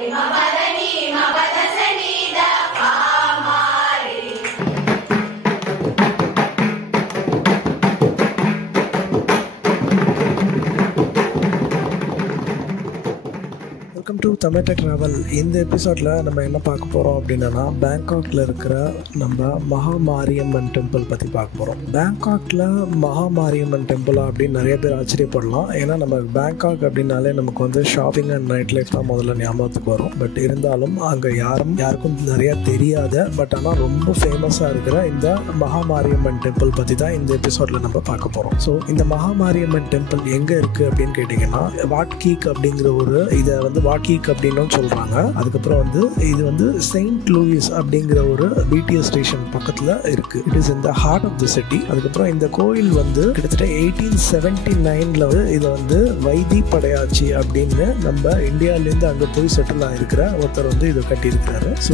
Welcome to Tamil tech travel. இந்த எபிசோடில் நம்ம என்ன பார்க்க போகிறோம் அப்படின்னா, பேங்காக்கில் இருக்கிற நம்ம மகாமாரியம்மன் டெம்பிள் பற்றி பார்க்க போகிறோம். பேங்காக்கில் மகாமாரியம்மன் டெம்பிளா அப்படின்னு நிறைய பேர் ஆச்சரியப்படலாம். ஏன்னா நம்ம பேங்காக் அப்படின்னாலே நமக்கு வந்து ஷாப்பிங் அண்ட் நைட் லைஃப் தான் முதல்ல ஞாபகத்துக்கு வரும். பட் இருந்தாலும் அங்கே யாருக்கும் நிறையா தெரியாத பட் ஆனால் ரொம்ப ஃபேமஸாக இருக்கிற இந்த மகாமாரியம்மன் டெம்பிள் பற்றி தான் இந்த எபிசோடில் நம்ம பார்க்க போகிறோம். ஸோ இந்த மகாமாரியம்மன் டெம்பிள் எங்கே இருக்குது அப்படின்னு கேட்டிங்கன்னா, வாட்கீக் அப்படிங்கிற ஒரு இதை வந்து வாட்கீக் அப்படின்னு சொல்றாங்க. அதுக்கப்புறம் வந்து இது வந்து செயின்ட் லூயிஸ் அப்படிங்கிற ஒரு பிடிஎஸ் ஸ்டேஷன் பக்கத்துல இருக்கு. It is in the heart of the city. அதுக்கப்புறம் இந்த கோயில் வந்து கிட்டத்தட்ட 1879ல இதை வந்து வைத்தி படையாச்சி அப்படின்னு நம்ம இந்தியாவிலேருந்து அங்கே போய் செட்டில் ஆகிருக்கிற ஒருத்தர் வந்து இதை கட்டியிருக்கிறாரு. ஸோ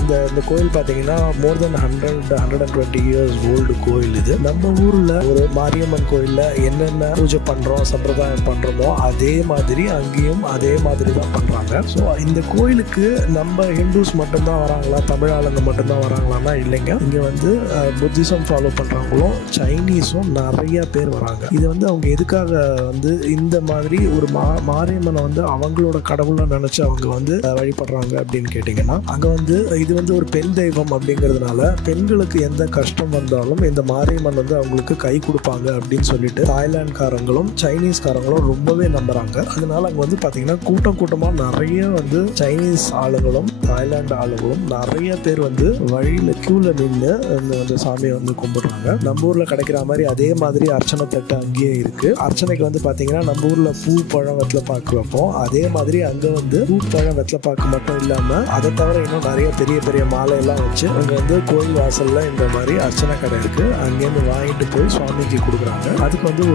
இந்த கோயில் பார்த்தீங்கன்னா மோர் தென் 120 இயர்ஸ் ஓல்டு கோயில். இது நம்ம ஊரில் ஒரு மாரியம்மன் கோயிலில் என்னென்ன பூஜை பண்ணுறோம், சம்பிரதாயம் பண்ணுறோமோ அதே மாதிரி அங்கேயும் அதே மாதிரி தான் பண்றாங்க. ஸோ இந்த கோயிலுக்கு நம்ம ஹிந்துஸ் மட்டும்தான் வராங்களா, தமிழ் ஆளுங்க மட்டும்தான் வராங்களான்னா இல்லைங்க. இங்க வந்து புத்திசம் ஃபாலோ பண்றவங்களும் சைனீஸும் நிறைய பேர் வராங்க. இது வந்து அவங்க எதுக்காக வந்து இந்த மாதிரி ஒரு மாரியம்மனை வந்து அவங்களோட கடவுளை நினைச்சு அவங்க வந்து வழிபடுறாங்க அப்படின்னு கேட்டீங்கன்னா, அங்க வந்து இது வந்து ஒரு பெண் தெய்வம் அப்படிங்கிறதுனால பெண்களுக்கு எந்த கஷ்டம் வந்தாலும் இந்த மாரியம்மன் வந்து அவங்களுக்கு கை கொடுப்பாங்க அப்படின்னு சொல்லிட்டு தாய்லாந்துக்காரங்களும் சைனீஸ்காரங்களும் ரொம்பவே நம்புறாங்க. அதனால அங்க வந்து பாத்தீங்கன்னா கூட்டமா நிறைய வந்து சைனீஸ் ஆளுங்களும் தாய்லாந்து ஆளுங்களும் நிறைய பேர் வந்து வழியில கியூல நின்று அந்த சாமியை வந்து கும்பிடுறாங்க. நம்ம ஊர்ல கிடைக்கிற மாதிரி அதே மாதிரி அர்ச்சனை தட்டு அங்கேயே இருக்கு. அர்ச்சனைக்கு வந்து பாத்தீங்கன்னா நம்ம ஊர்ல பூ பழம் வெத்தலை பாக்கு வைப்போம். அதே மாதிரி அங்க வந்து பூ பழம் வெத்தலை பாக்கு மட்டும் இல்லாம அதை தவிர இன்னும் நிறைய பெரிய பெரிய மாலை எல்லாம் வச்சு அங்க வந்து கோயில் வாசல்ல இந்த மாதிரி அர்ச்சனை கடை இருக்கு. அங்கேருந்து வாங்கிட்டு போய் சுவாமிக்கு கொடுக்குறாங்க. அதுக்கு வந்து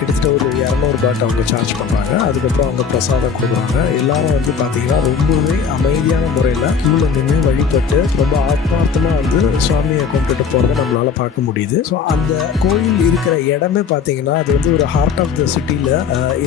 கிட்டத்தட்ட ஒரு 200 பாட் அவங்க சார்ஜ் பண்றாங்க. அதுக்கப்புறம் அவங்க பிரசாதம் கொடுக்குறாங்க. எல்லாரும் வந்து பாத்தீங்கன்னா ரொம்பவே அமைதியான முறையில் கியூல நின்று வழிபட்டு ரொம்ப ஆத்மார்த்தமா வந்து சுவாமியை கும்பிட்டு போறதை நம்மளால பார்க்க முடியுது. ஸோ அந்த கோயில் இருக்கிற இடமே பாத்தீங்கன்னா அது வந்து ஒரு ஹார்ட் ஆஃப் த சிட்டில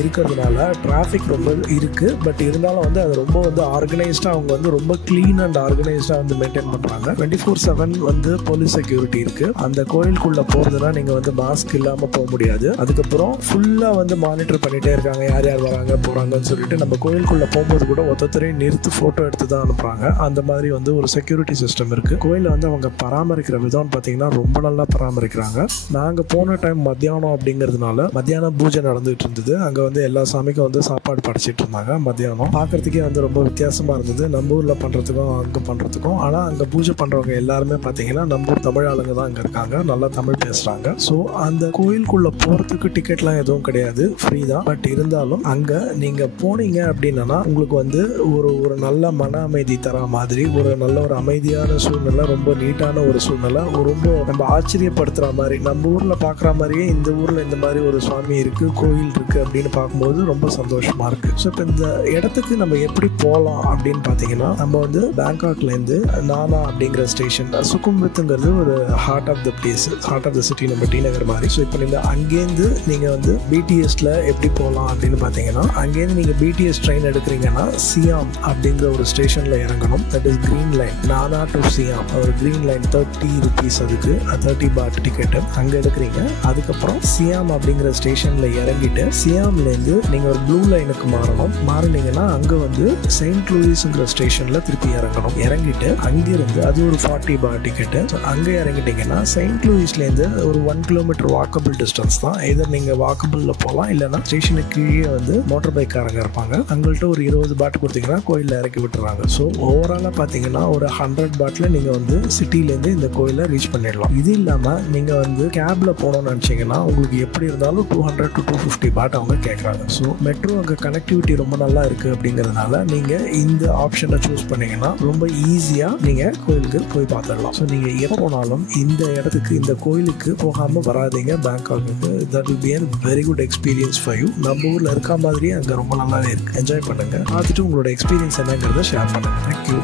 இருக்கிறதுனால டிராஃபிக் ரொம்ப இருக்கு. பட் இருந்தாலும் வந்து அது ரொம்ப வந்து ஆர்கனைஸ்டா அவங்க வந்து ரொம்ப கிளீன் அண்ட் ஆர்கனைஸ்டா வந்து மெயின்டைன் பண்றாங்க. 24/7 வந்து போலீஸ் செக்யூரிட்டி இருக்கு. அந்த கோயிலுக்குள்ள போறதுனா நீங்க வந்து மாஸ்க் இல்லாம போக முடியாது. அதுக்கப்புறம் ஃபுல்லா வந்து மானிட்டர் பண்ணிட்டே இருக்காங்க, யார் யார் வராங்க போறாங்கன்னு சொல்லிட்டு. நம்ம கோயிலுக்குள்ள போகும்போது கூட ஒருத்தரையும் நிறுத்து போட்டோ எடுத்து தான் அனுப்புறாங்க. அந்த மாதிரி வந்து ஒரு செக்யூரிட்டி சிஸ்டம் இருக்கு. கோயில வந்து அவங்க பராமரிக்கிற விதம் பாத்தீங்கன்னா ரொம்ப நல்லா பராமரிக்கிறாங்க. நாங்க போன டைம் மத்தியானம் அப்படிங்கிறதுனால மத்தியானம் பூஜை நடந்துட்டு இருந்தது. அங்க வந்து எல்லா சாமிக்கும் வந்து சாப்பாடு படைச்சிட்டு இருந்தாங்க. மத்தியானம் பார்க்கறதுக்கே வந்து ரொம்ப வித்தியாசமா இருந்தது, நம்ம ஊர்ல பண்றதுக்கும் அங்க பண்றதுக்கும். ஆனா அங்க பூஜை பண்றவங்க எல்லாருமே பாத்தீங்கன்னா நம்ம ஊர் தமிழ் ஆளுங்க தான் அங்க இருக்காங்க, நல்லா தமிழ் பேசுறாங்க. ஸோ அந்த கோயிலுக்குள்ள போறதுக்கு டிக்கெட்லாம் எதுவும் கிடையாது, ஃப்ரீ தான். பட் இருந்தாலும் அங்க நீங்க போனீங்க அப்படின்னா உங்களுக்கு வந்து ஒரு நல்ல மன அமைதி தர மாதிரி ஒரு நல்ல ஒரு அமைதியான சூழ்நிலை, ரொம்ப நீட்டான ஒரு சூழ்நிலை, ரொம்ப நம்ம ஆச்சரியப்படுத்துற மாதிரி நம்ம ஊர்ல பாக்குற மாதிரியே இந்த ஊர்ல இந்த மாதிரி ஒரு சுவாமி இருக்கு, கோயில் இருக்கு அப்படின்னு பார்க்கும்போது ரொம்ப சந்தோஷமா இருக்கு. ஸோ இப்போ இந்த இடத்துக்கு நம்ம எப்படி போகலாம் அப்படின்னு பாத்தீங்கன்னா, நம்ம வந்து பேங்காக்ல இருந்து நானா அப்படிங்கிற ஸ்டேஷன், சுகும்வித்துங்கிறது ஒரு heart of the place, heart of the city, நம்ம டி நகர் மாதிரி. ஸோ இப்போ நீங்க அங்கேருந்து நீங்க வந்து பிடிஎஸ்ல எப்படி போகலாம் அப்படின்னு பாத்தீங்கன்னா, அங்கேருந்து நீங்க பிடிஎஸ் ட்ரெயின் எடுக்கிறீங்கன்னா சியாம் அப்படிங்கிற ஒரு ஸ்டேஷன்ல இறங்கணும். தட் இஸ் கிரீன் லைன், நானா டு சியாம். ஒரு கிரீன் லைன் 30 rupees, அதுக்கு 30 பாட் டிக்கெட் அங்க எடுக்கிறீங்க. அதுக்கப்புறம் சியாம் அப்படிங்கிற ஸ்டேஷன்ல இறங்கிட்டு சியாம்ல இருந்து நீங்க ஒரு ப்ளூ லைனுக்கு மாறினீங்கன்னா அங்க வந்து செயின்ட் லூயிஸ்ங்கிற ஸ்டேஷன்ல திருப்பி இறங்கணும். இறங்கிட்டு அங்கிருந்து அது ஒரு 40 பாட் டிக்கெட். அங்க இறங்கிட்டீங்கன்னா செயின்ட் லூயிஸ்ல இருந்து ஒரு 1 கிலோமீட்டர் வாக்கபிள் டிஸ்டன்ஸ் தான். எதர் நீங்க வாக்கபிள்ல போகலாம், இல்லைன்னா ஸ்டேஷனுக்கு கீழே வந்து மோட்டார் பைக்காரங்க இருப்பாங்க. அவங்கள்ட்ட ஒரு 20 பாட் கொடுத்தீங்கன்னா கோயிலில் இறக்கி விட்டுறாங்க. ஸோ ஓவராலாக பார்த்தீங்கன்னா ஒரு 100 பாட்டில் நீங்கள் வந்து சிட்டிலேருந்து இந்த கோயிலை ரீச் பண்ணிடலாம். இது இல்லாமல் நீங்கள் வந்து கேபில் போகணும்னு நினச்சிங்கன்னா உங்களுக்கு எப்படி இருந்தாலும் 200 to 250 பாட் அவங்க கேட்குறாங்க. ஸோ மெட்ரோ அங்கே கனெக்டிவிட்டி ரொம்ப நல்லா இருக்குது அப்படிங்கிறதுனால நீங்கள் இந்த ஆப்ஷனை சூஸ் பண்ணிங்கன்னா ரொம்ப ஈஸியாக நீங்கள் கோயிலுக்கு போய் பார்த்துடலாம். ஸோ நீங்கள் எப்போ போனாலும் இந்த இடத்துக்கு, இந்த கோயிலுக்கு போகாமல் வராதிங்க பேங்காக்கு. That will be a very good experience for you. நம்ம ஊரில் இருக்க மாதிரியே அங்கே ரொம்ப நல்லாவே இருக்குது. என்ஜாய் பண்ணுங்கள். பார்த்துட்டு உங்களோட எக்ஸ்பீரியன்ஸ் என்னங்கிறத ஷேர் பண்ணுங்கள். தேங்க்யூ.